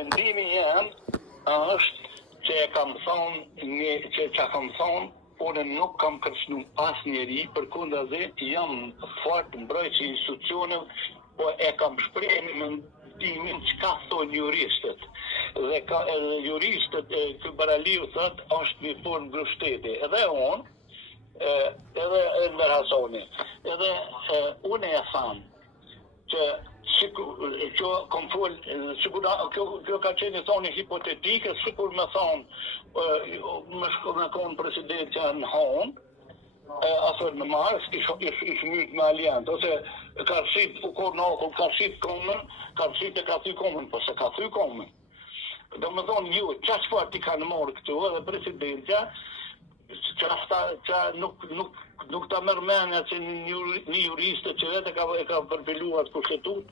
mendimi jam është që e kam thonë, unë nuk kam kërcënu as njeri, përkundazi jam fort mbrojtës i institucioneve, po e kam shprehur mendimin çka thonë juristët. Dhe juristët ky Baraliu thot është një formë grushteti. Edhe unë, edhe Enver Hasoni, edhe unë e tham që kjo ka qenë thonë hipotetike, sikur me thonë me konë president që në honë, asër në Mars, ishë mytë me aliant, ose ka rësit u kornokull, ka rësit komën, ka rësit e ka thy komën, po se ka thy komën. Do më thonë ju, qash farë ti kanë morë këtu, edhe presidentja, që nuk ta mërmenja që një juriste që vetë e ka përpiluar kushtetut,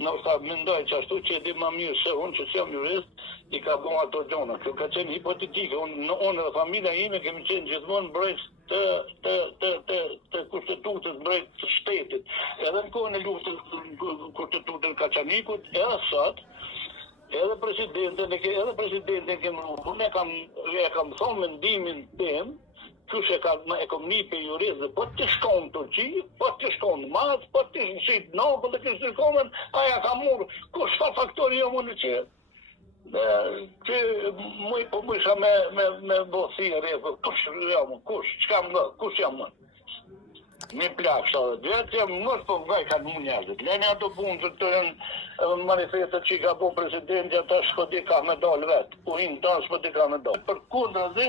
nështë mendoj që ashtu që e di ma mirë se unë që jam jurist, i ka bon ato gjona. Kjo ka qenë hipotetike. Unë dhe familja ime kemi qenë gjithmonë mbrojtës të kushtetutës, mbrojtës të shtetit. Edhe në kohën e luftës kushtetutën Kaçanikut, edhe sot, edhe presidenten kemë unë e kam thonë mendimin tim, kush e kom një për jurist dhe po të shkon në Turqi, po të shkon në Mas, po të shkon në Napoli, dhe kështë shkomen, aja ka murë, kush fa faktori jo më në qërë. Që po më isha me bosi e rejë, kush jam më? Një plak, shtë dhe vetë, jam mështë po mëgaj ka në njerëzit. Lene ato punë që të në manifestet që i ka po presidenti, ata shkodi ka me dalë vetë. U hinë ta shkodi ka me dalë. Për kundra zi,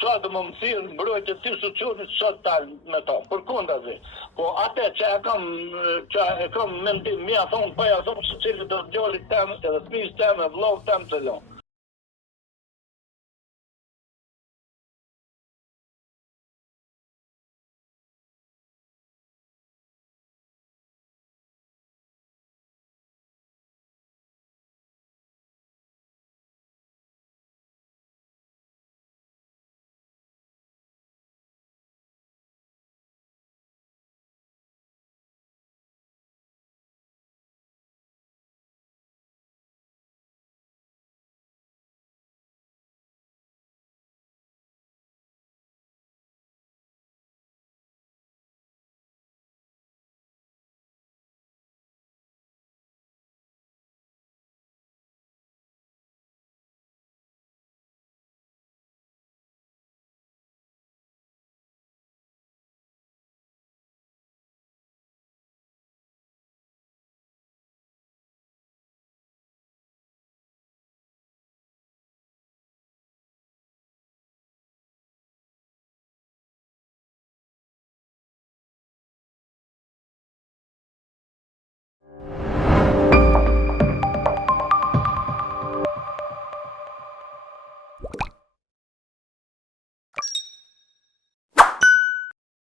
sa dhe më mësirë mbrojt e të institucionit, sa talë me ta. Për kundra zi. Po ate që e kam mendim, mi a thonë, pa ja thonë, se cilë të djallit temë, edhe të misë temë, e vlovë temë të lonë.